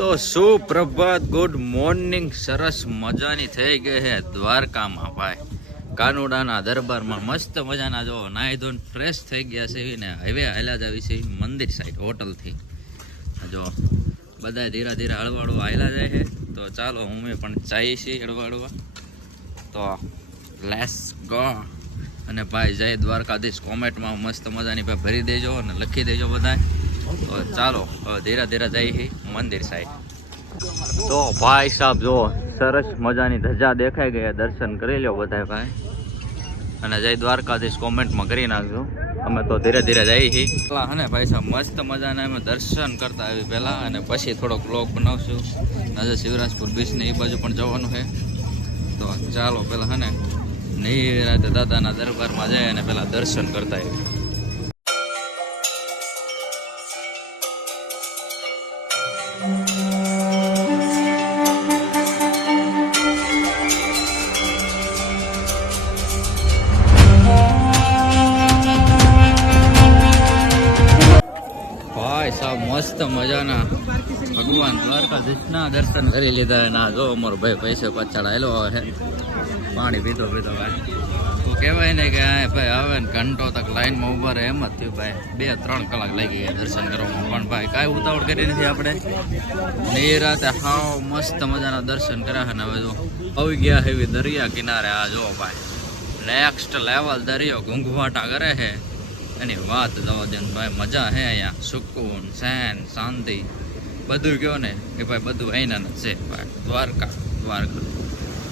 તો સુપ્રભાત good morning સરસ મજાની થઈ ગઈ છે દ્વારકામાં ભાઈ. કાનુડાના દરબારમાં મસ્ત મજાના જો નાહી ધોઈને ફ્રેશ થઈ ગયા છે ને હવે હાલ્યા જ છે મંદિર સાઈડ હોટલથી જો બધા ધીરે ધીરે હળવાળવા હાલ્યા જાય છે. તો ચાલો હું પણ ચાહી છીએ હળવાળવા તો લેસ ગો અને ભાઈ જય દ્વારકાધીશ. કોમેન્ટમાં મસ્ત મજાની ભાઈ ભરી દેજો અને લખી દેજો બધા તો ચાલો ધીરા ધીરે જઈ મંદિર સાઈડ તો ભાઈ સાહેબ જો, સરસ મજાની ધજા દેખાઈ ગયા દર્શન કરી લો બધા ભાઈ. અને જય દ્વારકાધીશ કોમેન્ટમાં કરી નાખજો. અમે તો ધીરે ધીરે જઈએ છીએ પેલા હને ભાઈ સાહેબ મસ્ત મજાના અમે દર્શન કરતા આવી પહેલા અને પછી થોડોક બ્લોગ બનાવશું. આજે શિવરાજપુર બીચને એ બાજુ પણ જવાનું છે તો ચાલો, પેલા હે ને, નિરાતે દાદાના દરબારમાં જાય અને પેલા દર્શન કરતા આવી ભાઈ મસ્ત મજાના ભગવાન દ્વારકાધીશના દર્શન કરી લીધા અને આ જો અમારો ભાઈ પૈસે પછાડાયેલો છે પાણી પીધો પીધો ભાઈ. તો કહેવાય ને કે ભાઈ આવે ને ઘંટો તક લાઈનમાં ઊભા રહે, એમ જ થયું ભાઈ. બે ત્રણ કલાક લાગી ગયા દર્શન કરવામાં, પણ ભાઈ કાંઈ ઉતાવળ કરી નથી આપણે. નિરાતે હાવ મસ્ત મજાના દર્શન કર્યા છે ને હવે જો આવી ગયા એવી દરિયા કિનારે. આ જો ભાઈ નેક્સ્ટ લેવલ દરિયો ઘૂંઘવાટા કરે છે. એની વાત જવા દે ભાઈ, મજા હે અહીંયા. સુકૂન, સહેન, શાંતિ. બધું કહો ને કે ભાઈ બધું અહીંના છે ભાઈ. દ્વારકા દ્વારકા.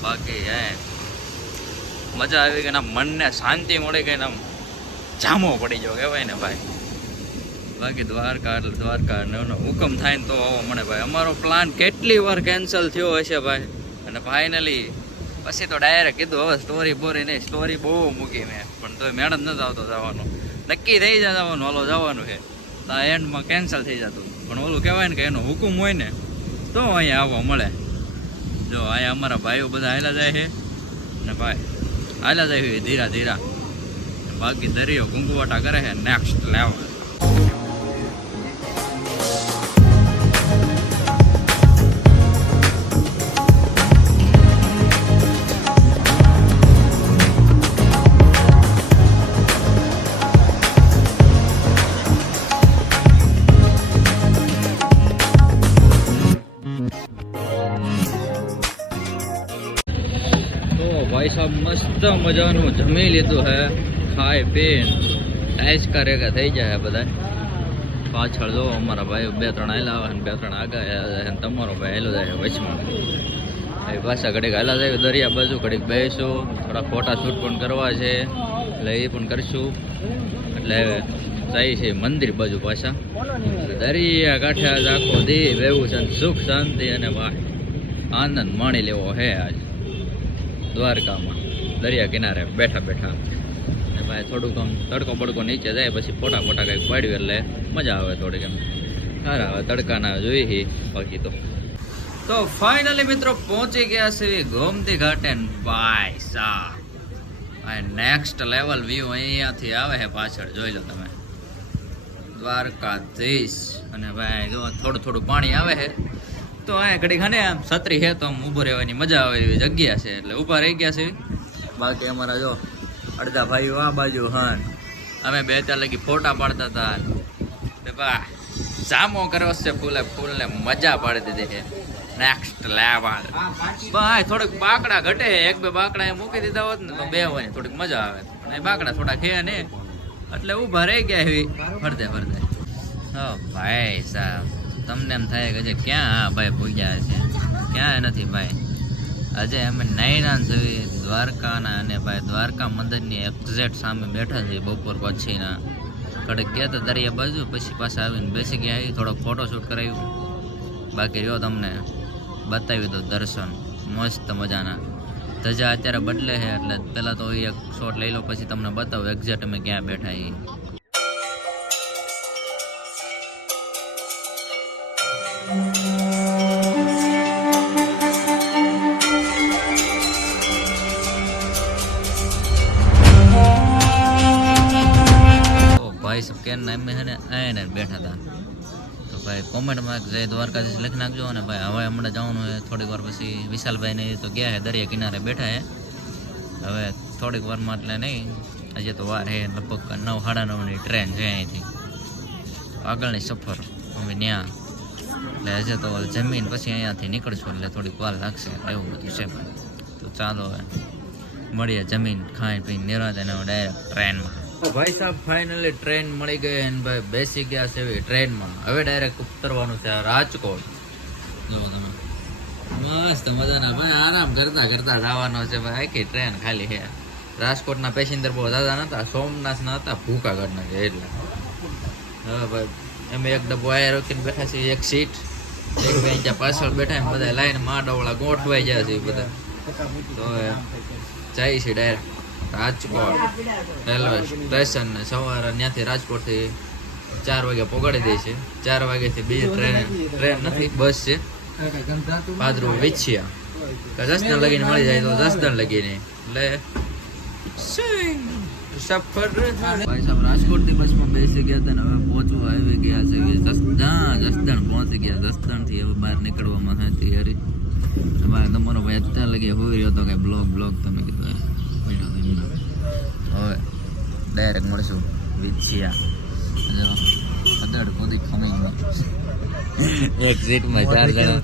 બાકી હે. મજા આવી ગઈ ને, મનને શાંતિ મળી ગઈ આમ જામો પડી ગયો કહેવાય ને ભાઈ. બાકી દ્વારકા એટલે દ્વારકા એનો હુકમ થાય ને તો આવો મને ભાઈ. અમારો પ્લાન કેટલી વાર કેન્સલ થયો હશે ભાઈ? અને ફાઇનલી પછી તો ડાયરેક્ટ કીધું, હવે સ્ટોરી બોરી નહીં સ્ટોરી બહુ મૂકી મેં. પણ તોય મેળ જ નથી આવતો જવાનું. નક્કી થઈ જાય જવાનું, ઓલો જવાનું છે. તો એન્ડમાં કેન્સલ થઈ જતું. પણ ઓલું કહેવાય ને કે એનો હુકુમ હોય ને, તો અહીંયા આવવા મળે. જો, અહીંયા અમારા ભાઈઓ બધા હાલા જાય છે. ને ભાઈ હાલા જાય છે ધીરા ધીરા. બાકી દરિયો ગુંગવાટા કરે છે નેક્સ્ટ લેવલ ભાઈ સાહેબ મસ્ત મજાનું જમી લીધું હે. ખાય પીન ટાઈસ કરેગા થઈ જાય બધા પાછળ જો અમારા ભાઈ બે ત્રણ આયલા આવે બે ત્રણ આગળ તમારો ભાઈ હેલો જાય વચમાં. એ પાછા ઘડીક હાલા જાય, દરિયા બાજુ ઘડીક બેસીશું થોડા ફોટા શૂટ પણ કરવા છે. એટલે એ પણ કરશું. એટલે જાય છે મંદિર બાજુ પાછા. દરિયા કાંઠે આખો દી રહેવું છે સુખ શાંતિ અને ભાઈ આનંદ માણી લેવો હે આજ. દ્વારકામાં, દરિયા કિનારે બેઠા બેઠા. ભાઈ થોડુંક આમ તડકો બડકો નીચે જાય, પછી ફોટા ફોટા કંઈક પાડ્યું એટલે મજા આવે થોડીક એમ. સારા આવે તડકાના જોઈએ બાકી તો. તો ફાઇનલી મિત્રો પહોંચી ગયા છે ગોમતી ઘાટે ભાઈ સા ભાઈ નેક્સ્ટ લેવલ વ્યૂ અહીંયાથી આવે છે પાછળ, જોઈ લો તમે. દ્વારકાધીશ. અને ભાઈ જો થોડું થોડું પાણી આવે છે તો અહીંયા ઘડી ખાને આમ છત્રી છે તો આમ ઊભું રહેવાની મજા આવે એવી જગ્યા છે. એટલે ઊભા રહી ગયા છે. બાકી અમારા જો અડધા ભાઈઓ આ બાજુ હન. અમે બે ત્યાં લગી ફોટા પાડતા હતા. બા, જામો કરવો છે ફૂલે ફૂલને મજા પાડી દીધી છે. નેક્સ્ટ લેવલ ભાઈ થોડીક બાકડા ઘટે એક બે બાકડા એ મૂકી દીધા હોત ને તો બે હોય થોડીક મજા આવે. અને એ બાકડા થોડા ખે ને. એટલે ઊભા રહી ગયા એવી ફરતે ફરતે. હા ભાઈ સાહેબ. તમને એમ થાય કે ક્યાં આ ભાઈ ભૂગ્યા છે? ક્યાં નથી ભાઈ. આજે અમે નાઈના જોઈ દ્વારકાના અને ભાઈ દ્વારકા મંદિરની એક્ઝેક્ટ સામે બેઠા છીએ બપોર પછીના. કડક ગયા તો દરિયા બાજુ, પછી પાછા આવીને બેસી ગયા. આવી થોડોક ફોટોશૂટ કરાવ્યું. બાકી રહ્યો તમને બતાવી દો દર્શન. મસ્ત મજાના. ધજા અત્યારે બદલે છે, એટલે પહેલાં તો એક શોટ લઈ લો, પછી તમને બતાવું એક્ઝેક્ટ અમે ક્યાં બેઠા એ ભાઈ સાહેબ કેન ના એમ હે ને આયા ને બેઠા હતા તો ભાઈ કોમેન્ટમાં જય દ્વારકાધીશ લખી નાખજો અને ભાઈ હવે હમણાં જવાનું હોય થોડીક વાર પછી વિશાલભાઈને તો ગયા છે દરિયા કિનારે બેઠા છે હવે થોડીક વારમાં એટલે નહીં હજી તો વાર છે લગભગ નવ સાડા નવની ટ્રેન છે અહીંથી આગળની સફર અમે ત્યાં એટલે હજે તો જમીન પછી અહીંયાથી નીકળશું એટલે થોડીક વાર લાગશે. એવું બધું છે ભાઈ તો ચાલો હવે. મળીએ જમીન, ખાઈ પીને નિરાતે અને ડાયરેક્ટ ટ્રેનમાં. ભાઈ સાહેબ ફાઇનલી ટ્રેન મળી ગઈ અને ભાઈ બેસી ગયા છે એવી ટ્રેનમાં. હવે ડાયરેક્ટ ઉતરવાનું છે રાજકોટ. જો તમે. મસ્ત મજાના ભાઈ, આરામ કરતા કરતા જવાનો છે ભાઈ. આખી ટ્રેન ખાલી છે. રાજકોટના પેસેન્જર બહુ દાદા નતા, સોમનાથના હતા ભૂકા કાઢના છે એટલે. હવે ભાઈ. અમે એક ડબ્બો આયા રોકીને બેઠા છીએ, એક સીટ, એક બેન્ચ પાછળ બેઠા એમ બધા લાઈન માડવડા ગોઠવાઈ જાય છે બધા. તો જાય છે ડાયરેક્ટ રાજકોટ, રેલવે સ્ટેશન ને સવારે ત્યાંથી રાજકોટથી ચાર વાગે પોગાડી દે છે. ચાર વાગ્યાથી બીજી ટ્રેન ટ્રેન નથી, બસ છે. પાદરું વેચ્યા જસદણ લગીને મળી જાય તો જસદણ લગીને. એટલે ભાઈ સાહેબ રાજકોટની બસમાં બેસી ગયા હતા ને હવે પહોંચવા આવી ગયા છે જસદણ જસદણ પહોંચી ગયા. જસદણથી હવે બહાર નીકળવામાં હતી હરી તમારે તમારો ભાઈ અત્યારે લગી હોઈ રહ્યો હતો કે બ્લોગ બ્લોગ તમે કીધું પડ્યો હતો હવે ડાયરેક્ટ મળશું વિછિયા. અદડ કુદી ખમી એક સીટમાં ચાર જણા.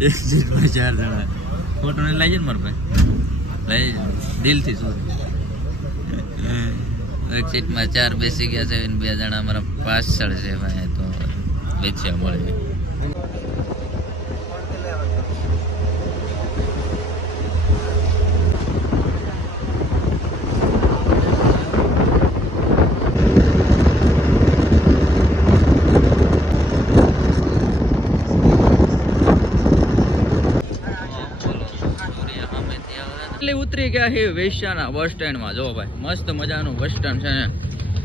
એક સીટમાં ચાર જણા. ફોટો લઈ જાય ને મારા ભાઈ. લઈ દિલથી સોરી એક સીટમાં ચાર બેસી ગયા છે બે જણા અમારા પાછળ છે ભાઈ તો વેચ્યા મળે એટલે ઉતરી ગયા છે વેશ્યાના બસ સ્ટેન્ડમાં જો ભાઈ, મસ્ત મજાનું બસ સ્ટેન્ડ છે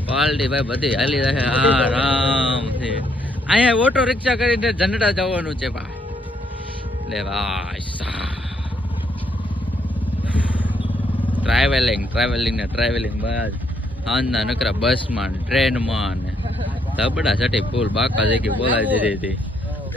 પાલટી ભાઈ બધી હાલી રહે આરામથી. અહીંયા ઓટો રિક્ષા કરીને જનડા જવાનું છે ભાઈ. લે ભાઈ ટ્રાવેલિંગ ટ્રાવેલિંગ ને ટ્રાવેલિંગ બસ. સાંજના નકરા બસમાં ટ્રેનમાં ને. ધબડા ચટી ફૂલ બાકા જગ્યા બોલાવી દીધી હતી.